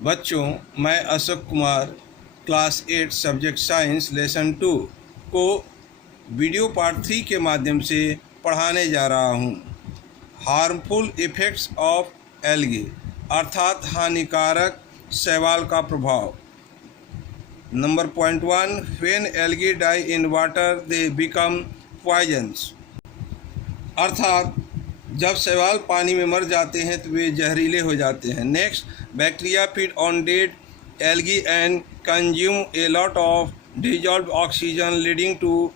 बच्चों, मैं Ashok Kumar class 8 subject science lesson 2 को वीडियो पार्ट 3 के माध्यम से पढ़ाने जा रहा हूँ। हार्मफुल इफ़ेक्ट्स ऑफ एल्गी अर्थात हानिकारक शैवाल का प्रभाव। Number point 1, when algae die in water they become poisons अर्थात जब शैवाल पानी में मर जाते हैं तो वे जहरीले हो जाते हैं। Next, bacteria feed on dead algae and consume a lot of dissolve oxygen leading to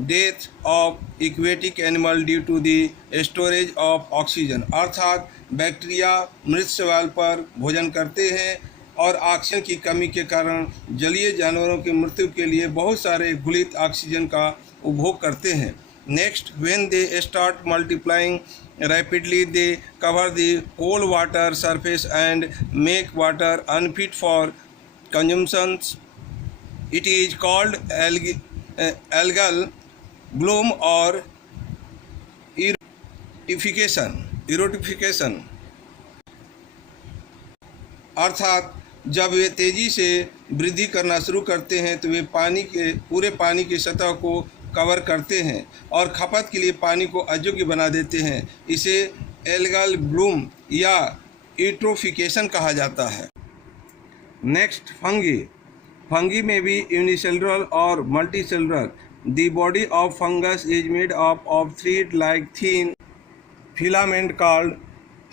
death of aquatic animal due to the storage of oxygen अर्थात बैक्टीरिया मृत शैवाल पर भोजन करते हैं और ऑक्सीजन की कमी के कारण जलीय जानवरों की मृत्यु के लिए बहुत सारे घुलित ऑक्सीजन का उपभोग करते हैं। Next, when they start multiplying rapidly, they cover the whole water surface and make water unfit for consumption. It is called algal bloom or erotification अर्थात जब वे तेज़ी से वृद्धि करना शुरू करते हैं तो वे पूरे पानी की सतह को कवर करते हैं और खपत के लिए पानी को अयोग्य बना देते हैं। इसे एल्गल ब्लूम या यूट्रोफिकेशन कहा जाता है। नेक्स्ट, फंगी में भी यूनिसेलुलर और multicellular. The body of fungus is made up of thread like thin filament called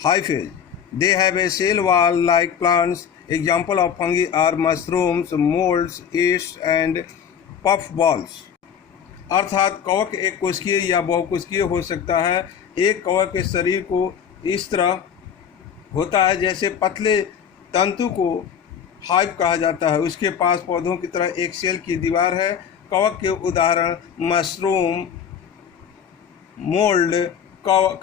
hyphae. They have a cell wall like plants. Example of fungi are mushrooms, moulds, yeast and puffballs अर्थात कवक एक कोशिकीय या बहुकोशिकीय हो सकता है। एक कवक के शरीर को इस तरह होता है जैसे पतले तंतु को हाइव कहा जाता है। उसके पास पौधों की तरह एक सेल की दीवार है। कवक के उदाहरण मशरूम, मोल्ड,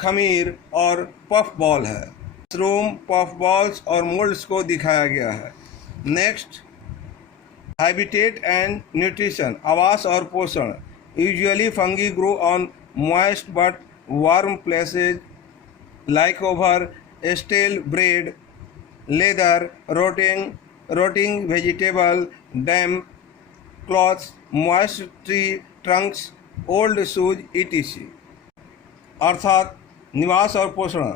खमीर और पफ बॉल है। मशरूम, पफ बॉल्स और मोल्ड्स को दिखाया गया है। नेक्स्ट, हैबिटेट एंड न्यूट्रिशन आवास और पोषण। Usually fungi grow on moist but warm places like over stale bread, leather, rotting vegetable, damp cloths, moist tree trunks, old shoes etc. अर्थात निवास और पोषण।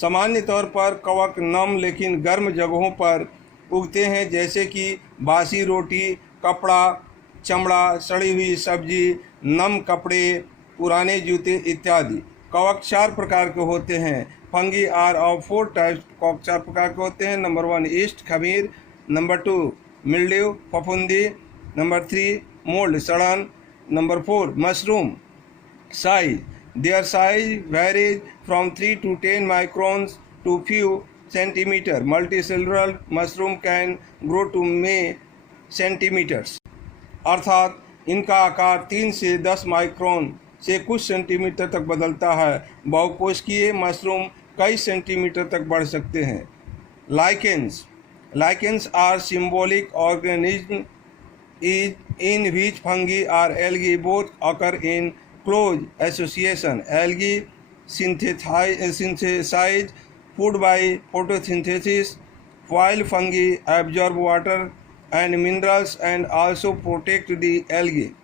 सामान्य तौर पर कवक नम लेकिन गर्म जगहों पर उगते हैं जैसे कि बासी रोटी, कपड़ा, चमड़ा, सड़ी हुई सब्जी, नम कपड़े, पुराने जूते इत्यादि। कवक 4 प्रकार के होते हैं। Fungi are of 4 types. कवक 4 प्रकार के होते हैं। नंबर 1 ईस्ट खमीर, नंबर 2 मिल्ड्यू फफूंदी, नंबर 3 मोल्ड सड़न, number 4 mushroom. Size, their size varies from 3 to 10 microns to few centimeter. Multicellular mushroom can grow to many centimetres अर्थात इनका आकार 3 से 10 माइक्रोन से कुछ सेंटीमीटर तक बदलता है। बहुकोशिकीय मशरूम कई सेंटीमीटर तक बढ़ सकते हैं। Lichens are symbolic organism in which fungi or algae both occur in close association. Algae synthesize food by photosynthesis, while fungi absorb water and minerals and also protect the algae.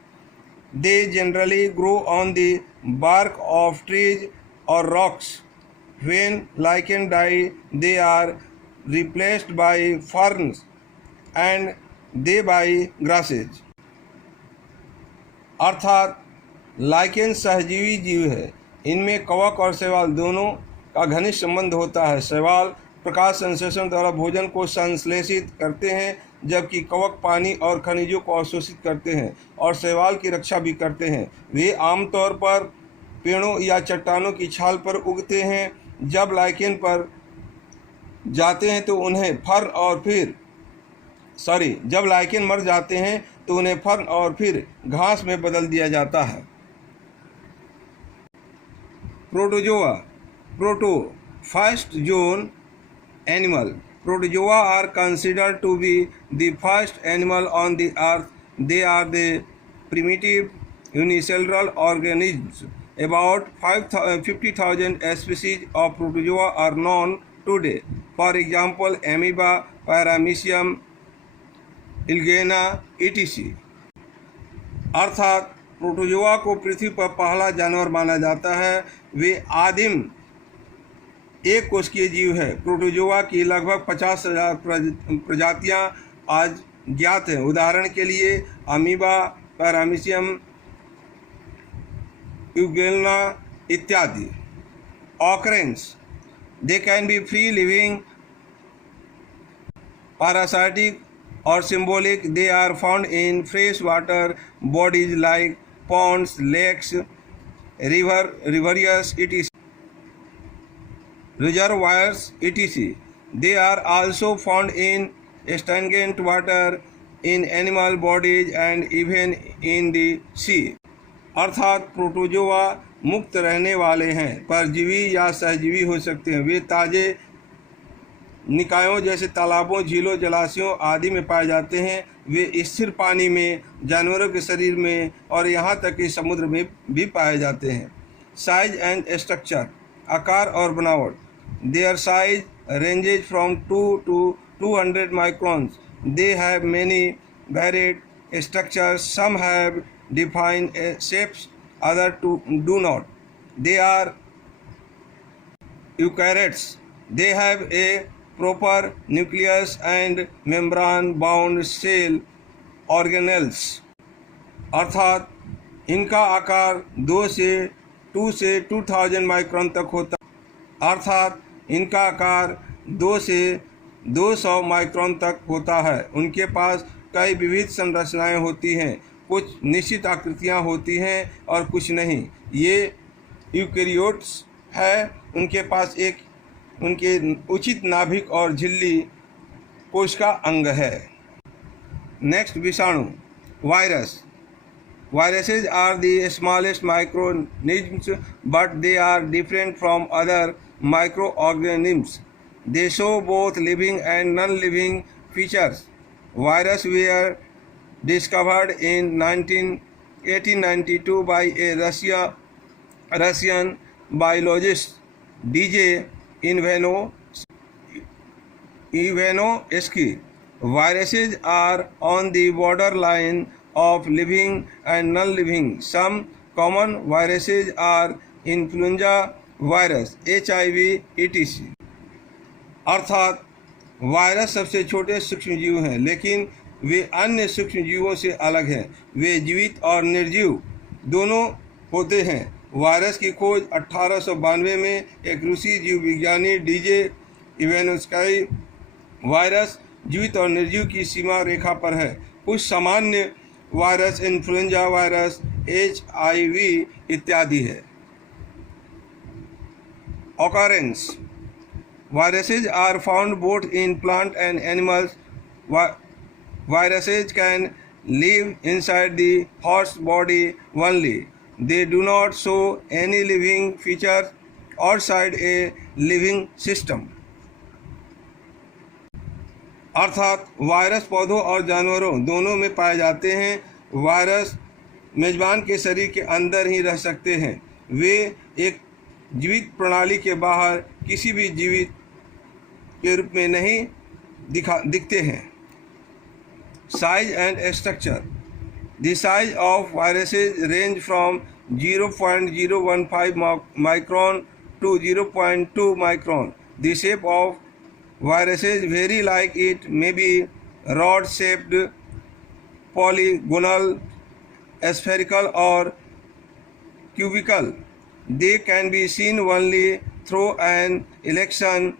They generally grow on the bark of trees or rocks. When lichen die, they are replaced by ferns and they by grasses. अर्थात lichen सहजीवी जीव है। इनमें कवक और शैवाल दोनों का घनिष्ठ संबंध होता है। शैवाल प्रकाश संश्लेषण द्वारा भोजन को संश्लेषित करते हैं जबकि कवक पानी और खनिजों को अवशोषित करते हैं और शैवाल की रक्षा भी करते हैं। वे आमतौर पर पेड़ों या चट्टानों की छाल पर उगते हैं। जब लाइकेन पर जाते हैं तो उन्हें फर्न और फिर घास में बदल दिया जाता है। Protozoa first zone animal. Protozoa are considered to be the first animal on the earth. They are the primitive unicellular organisms. About 50,000 species of protozoa are known today. For example, amoeba, paramecium इल्गेना etc। अर्थात protozoa को पृथ्वी पर पहला जानवर माना जाता है। वे आदिम एक कोशिकीय जीव है। प्रोटोजोआ की लगभग 50,000 प्रजातियां आज ज्ञात हैं। उदाहरण के लिए अमीबा, पैरामीशियम यूगेल्ना इत्यादि। Occurrence, they can be free living, parasitic or symbolic। They are found in fresh water bodies like ponds, lakes, rivers etc. reservoirs etc. They are also found in stagnant water, in animal bodies and even in the sea। अर्थात protozoa मुक्त रहने वाले हैं, परजीवी या सहजीवी हो सकते हैं। वे ताजे निकायों जैसे तालाबों, झीलों, जलाशयों आदि में पाए जाते हैं। वे स्थिर पानी में, जानवरों के शरीर में और यहाँ तक कि समुद्र में भी पाए जाते हैं। साइज एंड स्ट्रक्चर, आकार और बनावट। Their size ranges from 2 to 200 microns. They have many varied structures, some have defined shapes, other do not. They are eukaryotes. They have a proper nucleus and membrane bound cell organelles। अर्थात इनका आकार 2 से 2000 micron तक होता है। अर्थात इनका आकार 2 से 200 माइक्रोन तक होता है। उनके पास कई विविध संरचनाएं होती हैं, कुछ निश्चित आकृतियां होती हैं और कुछ नहीं। ये यूकैरियोट्स है। उनके पास एक उनके उचित नाभिक और झिल्ली कोश का अंग है। नेक्स्ट, विषाणु। Virus, viruses are the smallest microorganisms, but they are different from other microorganisms। They show both living and non-living features। Viruses were discovered in 1892 by a Russian biologist D.J. Ivanovsky। Viruses are on the borderline of living and non-living। Some common viruses are influenza virus, HIV etc। अर्थात virus सबसे छोटे सूक्ष्म जीव हैं, लेकिन वे अन्य सूक्ष्म जीवों से अलग हैं। वे जीवित और निर्जीव दोनों होते हैं। वायरस की खोज 1892 में एक रूसी जीव विज्ञानी D.J. इवानोव्स्की वायरस जीवित और निर्जीव की सीमा रेखा पर है। कुछ सामान्य वायरस इन्फ्लुएंजा वायरस, HIV इत्यादि है। Occurrence, viruses are found both in plant and animals। Viruses can live inside the host body only। They do not show any living features outside a living system। अर्थात virus पौधों और जानवरों दोनों में पाए जाते हैं। वायरस मेजबान के शरीर के अंदर ही रह सकते हैं। वे एक जीवित प्रणाली के बाहर किसी भी जीवित के रूप में नहीं दिखते हैं। Size and structure. The size of viruses range from 0.015 micron to 0.2 micron। The shape of viruses vary, like it may be rod-shaped, polygonal, spherical or cubical। They can be seen only through an electron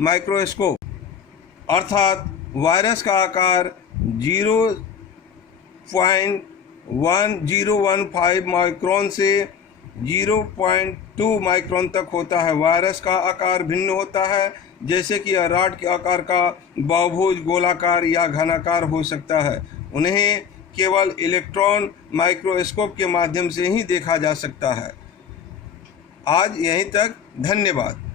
microscope। अर्थात virus का आकार 0.1015 micron से 0.2 micron तक होता है। Virus का आकार भिन्न होता है, जैसे कि यह रॉड के आकार का, बहुभुज, गोलाकार या घनाकार हो सकता है। उन्हें केवल इलेक्ट्रॉन माइक्रोस्कोप के माध्यम से ही देखा जा सकता है। आज यहीं तक, धन्यवाद।